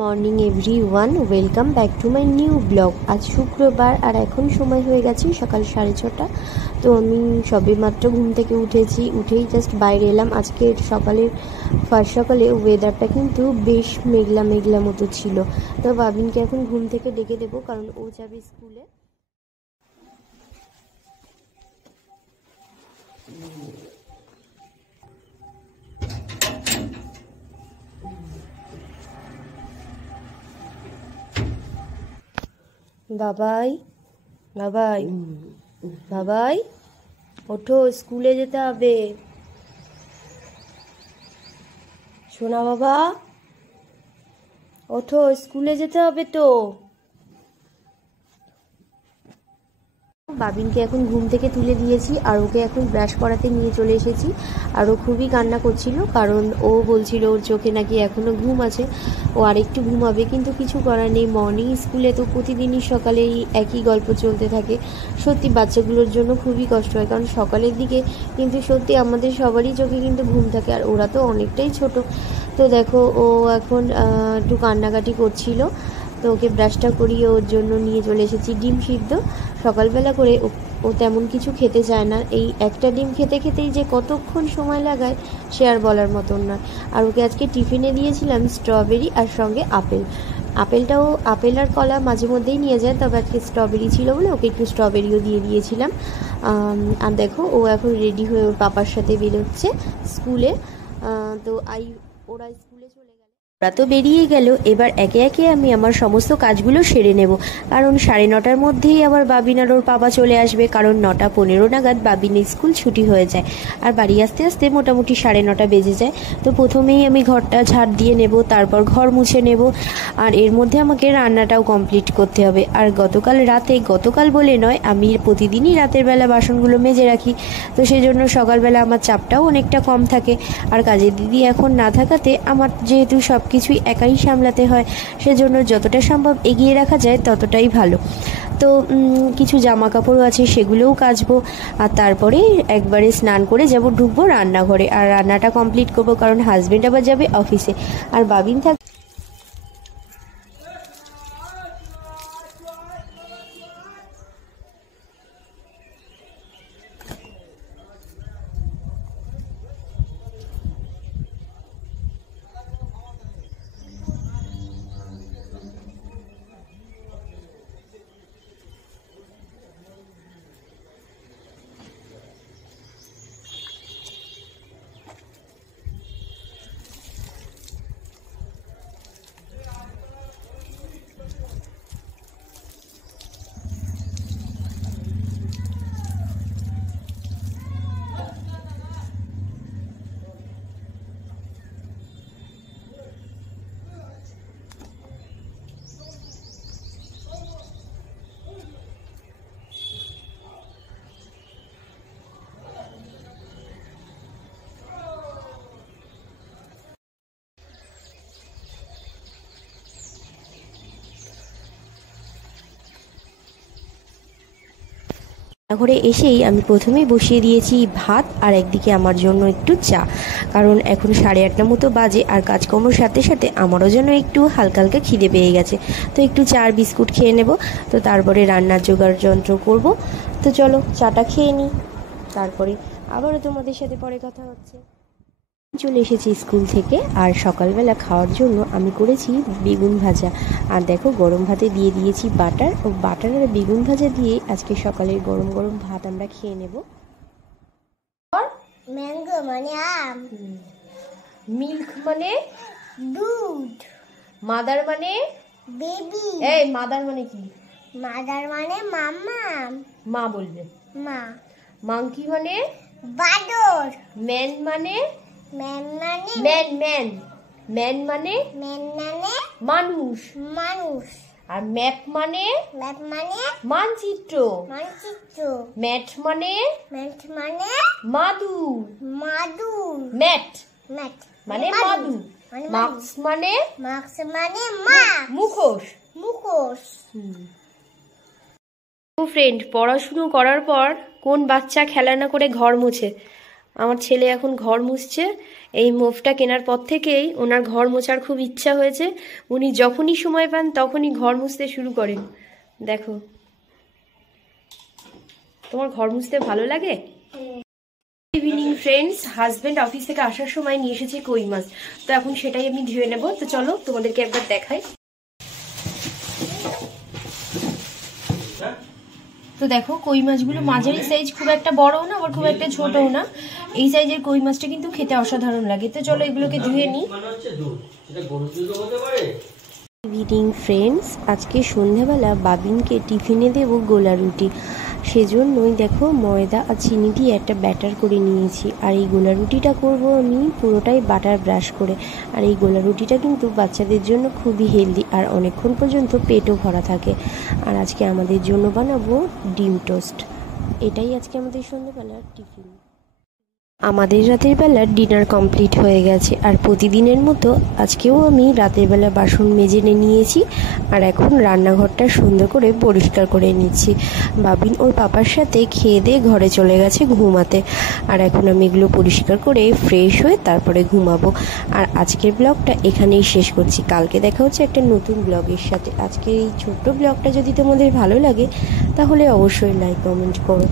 Morning everyone, welcome back to my new blog. আজ শুক্রবার আর এখন সময় হয়ে গেছে সকাল 6:30। তো আমি সবেমাত্র ঘুম থেকে উঠেই জাস্ট বাইরে এলাম। আজকের ফার্স্ট সকালে ওয়েদারটা কিন্তু বেশ মেঘলা মেঘলা মতো ছিল। তো বাবিনকে এখন ঘুম থেকে ডেকে দেবো, কারণ ও যাবে স্কুলে। বাবাই বাবাই বাবাই, ওঠো, স্কুলে যেতে হবে। সোনা বাবা, ওঠো, স্কুলে যেতে হবে তো। বাবিনকে এখন ঘুম থেকে তুলে দিয়েছি আর ওকে এখন ব্রাশ করাতে নিয়ে চলে এসেছি। আর ও খুবই কান্না করছিল, কারণ ও বলছিল ওর চোখে নাকি এখনও ঘুম আছে, ও আরেকটু ঘুমাবে। কিন্তু কিছু করার নেই, মর্নিং স্কুলে তো প্রতিদিনই সকালে একই গল্প চলতে থাকে। সত্যি বাচ্চাগুলোর জন্য খুবই কষ্ট হয়, কারণ সকালের দিকে কিন্তু সত্যি আমাদের সবারই চোখে কিন্তু ঘুম থাকে, আর ওরা তো অনেকটাই ছোট। তো দেখো, ও এখন একটু কান্নাকাটি করছিল। তো ওকে ব্রাশটা করিয়ে ওর জন্য নিয়ে চলে এসেছি ডিম সিদ্ধ। সকালবেলা করে ও তেমন কিছু খেতে চায় না, এই একটা ডিম খেতে খেতেই যে কতক্ষণ সময় লাগায় সে আর বলার মতন নয়। আর ওকে আজকে টিফিনে দিয়েছিলাম স্ট্রবেরি আর সঙ্গে আপেল আর কলা মাঝে মধ্যেই নিয়ে যায়, তবে আজকে স্ট্রবেরি ছিল বলে ওকে একটু স্ট্রবেরিও দিয়ে দিয়েছিলাম। আর দেখো, ও এখন রেডি হয়ে ওর পাপার সাথে বেরোচ্ছে স্কুলে। তো ওরা স্কুলে চলে গেল, ওরা তো বেরিয়ে গেল। এবার একে একে আমি আমার সমস্ত কাজগুলো সেরে নেব, কারণ 9:30টার মধ্যেই আবার বাবিন আর ওর বাবা চলে আসবে, কারণ 9:15 নাগাদ বাবিনের স্কুল ছুটি হয়ে যায়। আর বাড়ি আসতে আসতে মোটামুটি 9:30 বেজে যায়। তো প্রথমেই আমি ঘরটা ঝাড় দিয়ে নেব, তারপর ঘর মুছে নেব, আর এর মধ্যে আমাকে রান্নাটাও কমপ্লিট করতে হবে। আর গতকাল বলে নয়, আমি প্রতিদিনই রাতের বেলা বাসনগুলো মেজে রাখি, তো সেই জন্য সকালবেলা আমার চাপটাও অনেকটা কম থাকে। আর কাজের দিদি এখন না থাকাতে আমার যেহেতু সব কিছুই একাই সামলাতে হয়, সেজন্য যতটা সম্ভব এগিয়ে রাখা যায় ততটাই ভালো। তো কিছু জামা কাপড়ও আছে, সেগুলোও কাচবো। আর তারপরে একবারে স্নান করে ঢুকবো রান্নাঘরে, আর রান্নাটা কমপ্লিট করবো, কারণ হাজবেন্ড আবার যাবে অফিসে আর বাবিন থাকবে। ঘরে এসেই আমি প্রথমেই বসিয়ে দিয়েছি ভাত, আর একদিকে আমার জন্য একটু চা, কারণ এখন 8:30 মতো বাজে, আর কাজকর্মের সাথে সাথে আমারও যেন একটু হালকা হালকা খিদে পেয়ে গেছে। তো একটু চা আর বিস্কুট খেয়ে নেব, তো তারপরে রান্নার জোগাড় যন্ত্র করব। তো চলো চাটা খেয়ে নিই, তারপরে আবারও তোমাদের সাথে পরে কথা হচ্ছে। চলে এসেছি স্কুল থেকে, আর সকালবেলা খাওয়ার জন্য আমি করেছি বেগুন ভাজা। আর দেখো, গরম ভাতে দিয়ে দিয়েছি বাটার আর বেগুন ভাজা দিয়ে আজকে সকালের গরম গরম ভাত আমরা খেয়ে নেব। ম্যাঙ্গো মানে আম, মিল্ক মানে দুধ, মাদার মানে বেবি। এই মাদার মানে কি? মাদার মানে মাম্মা, মা বলবে। মা। মাংকি মানে বাদর। ম্যান মানে ম্যান মানে ম্যান মানে মানুষ। মানুষ। আর ম্যাপ মানে মানচিত্র। ম্যাট মানে মাদু। ম্যাট মানে মাদু। মাস্ক মানে মুখোশ। ফ্রেন্ড, পড়াশুনো করার পর কোন বাচ্চা খেলা না করে ঘর মুছে? আমার ছেলে এখন ঘর মুছছে। এই মোফটা কেনার পর থেকেই ওনার ঘর মোছার খুব ইচ্ছা হয়েছে। উনি যখনই সময় পান তখনই ঘর মুছতে শুরু করেন। দেখো, তোমার ঘর মুছতে ভালো লাগে? ইভিনিং ফ্রেন্ডস, হাজবেন্ড অফিস থেকে আসার সময় নিয়ে এসেছে কই মাছ, তো এখন সেটাই আমি ধুয়ে নেব। তো চলো তোমাদেরকে একবার দেখাই। তো দেখো, কই মাছগুলো মাঝারি সাইজ, খুব একটা বড়ও না আবার খুব একটা ছোটও না। এই সাইজের কই মাছটা কিন্তু খেতে অসাধারণ লাগে। তো চলো এগুলোকে ধুয়ে নিই। ইভিনিং ফ্রেন্ডস, আজকে সন্ধ্যাবেলা বাবিনকে টিফিনে দেবো গোলা রুটি। সেজন্যই দেখো ময়দা আর চিনি দিয়ে একটা ব্যাটার করে নিয়েছি। আর এই গোলা রুটিটা করব আমি পুরোটাই বাটার ব্রাশ করে। আর এই গোলা রুটিটা কিন্তু বাচ্চাদের জন্য খুবই হেলদি আর অনেকক্ষণ পর্যন্ত পেটও ভরা থাকে। আর আজকে আমাদের জন্য বানাবো ডিম টোস্ট। এটাই আজকে আমাদের সন্ধ্যাবেলার টিফিন। আমাদের রাতের বেলা ডিনার কমপ্লিট হয়ে গেছে। আর প্রতিদিনের মতো আজকেও আমি রাতের বেলা বাসন মেজে নিয়েছি। আর এখন রান্নাঘরটা সুন্দর করে পরিষ্কার করে নিচ্ছি। বাবিন ওর পাপার সাথে খেয়ে দিয়ে ঘরে চলে গেছে ঘুমাতে। আর এখন আমি এগুলো পরিষ্কার করে ফ্রেশ হয়ে তারপরে ঘুমাবো। আর আজকের ব্লগটা এখানেই শেষ করছি। কালকে দেখা হচ্ছে একটা নতুন ব্লগের সাথে। আজকের এই ছোট্ট ব্লগটা যদি তোমাদের ভালো লাগে তাহলে অবশ্যই লাইক কমেন্ট করো।